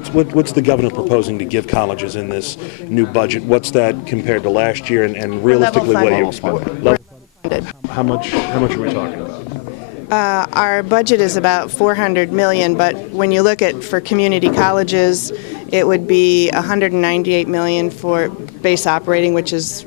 what's the governor proposing to give colleges in this new budget? What's that compared to last year, and realistically, what do you expect? How much are we talking about? Our budget is about $400 million, but when you look at for community colleges, it would be $198 million for base operating, which is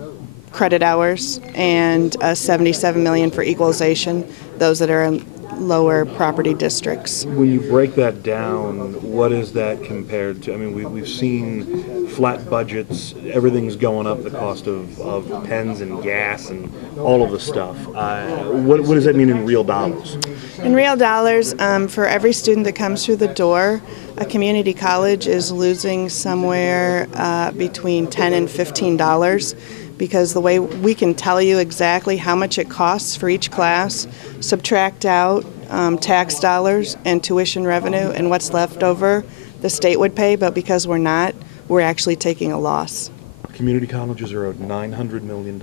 credit hours, and $77 million for equalization, those that are in lower property districts. When you break that down, what is that compared to? I mean, we've seen flat budgets, everything's going up, the cost of pens and gas and all of the stuff. What does that mean in real dollars? In real dollars, for every student that comes through the door, a community college is losing somewhere between $10 and $15, because the way we can tell you exactly how much it costs for each class, subtract out tax dollars and tuition revenue, and what's left over the state would pay, but because we're not, we're actually taking a loss. Community colleges are owed $900 million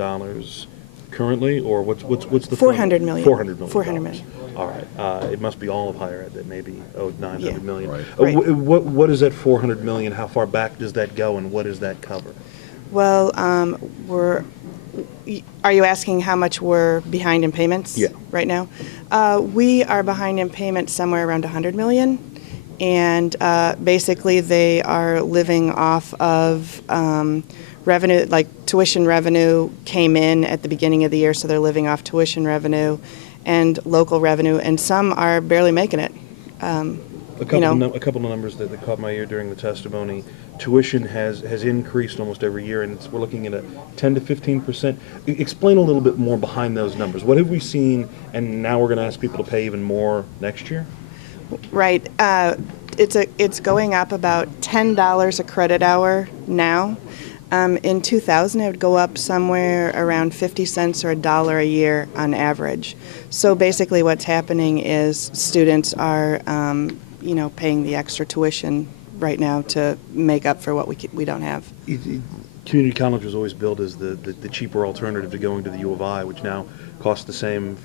currently, or what's the $400 million. $400 million. All right. It must be all of higher ed that maybe owed $900 million. Right. What is that $400 million? How far back does that go, and what does that cover? Well, are you asking how much we're behind in payments right now? We are behind in payments somewhere around $100 million, and basically they are living off of revenue, like tuition revenue came in at the beginning of the year, so they're living off tuition revenue and local revenue, and some are barely making it. A couple of numbers that caught my ear during the testimony. Tuition has increased almost every year, and we're looking at a 10 to 15%. Explain a little bit more behind those numbers. What have we seen, and now we're going to ask people to pay even more next year? Right. It's going up about $10 a credit hour now. In 2000, it would go up somewhere around 50 cents or $1 a year on average. So basically what's happening is students are paying the extra tuition right now to make up for what we don't have. Community college was always billed as the cheaper alternative to going to the U of I, which now costs the same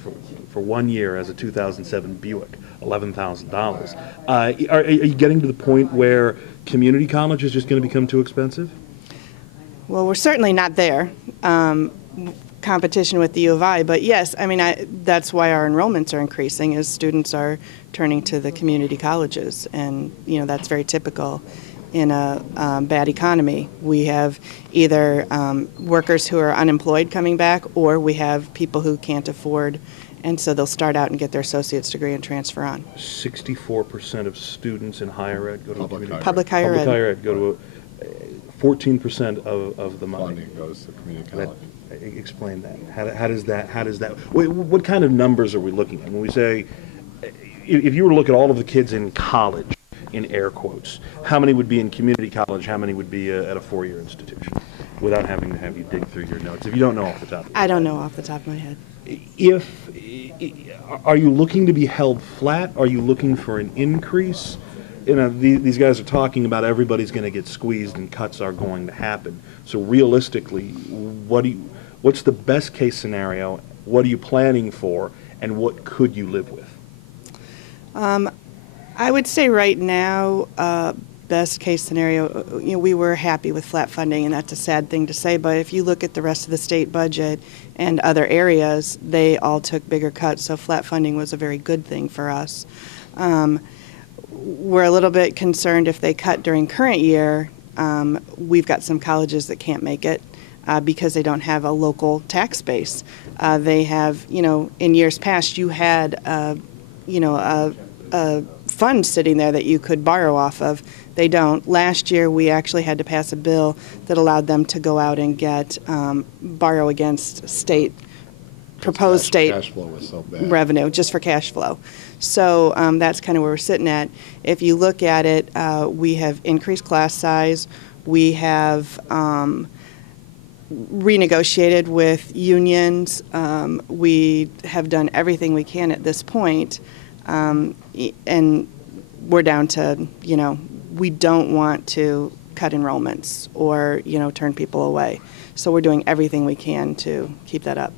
for 1 year as a 2007 Buick, $11,000. Are you getting to the point where community college is just going to become too expensive? Well, we're certainly not there. Competition with the U of I, but yes, I mean, that's why our enrollments are increasing, as students are turning to the community colleges, and that's very typical in a bad economy. We have either workers who are unemployed coming back, or we have people who can't afford, and so they'll start out and get their associate's degree and transfer on. 64% of students in higher ed go to public higher ed go to 14% of the money. Funding goes to community college. Explain that. How does that? What kind of numbers are we looking at when we say, if you were to look at all of the kids in college, in air quotes, how many would be in community college? How many would be at a four-year institution? Without having to have you dig through your notes, if you don't know off the top of your head. I don't know off the top of my head. Are you looking to be held flat? Are you looking for an increase? These guys are talking about everybody's going to get squeezed and cuts are going to happen. So realistically, what's the best case scenario? What are you planning for, and what could you live with? I would say right now, best case scenario, we were happy with flat funding, and that's a sad thing to say, but if you look at the rest of the state budget and other areas, they all took bigger cuts, so flat funding was a very good thing for us. We're a little bit concerned if they cut during current year. We've got some colleges that can't make it because they don't have a local tax base. They have, in years past, you had, a fund sitting there that you could borrow off of. They don't. Last year, we actually had to pass a bill that allowed them to go out and get borrow against state proposed state cash flow was so bad. Revenue just for cash flow. So that's kind of where we're sitting at. If you look at it, we have increased class size. We have renegotiated with unions. We have done everything we can at this point, and we're down to, we don't want to cut enrollments or, turn people away. So we're doing everything we can to keep that up.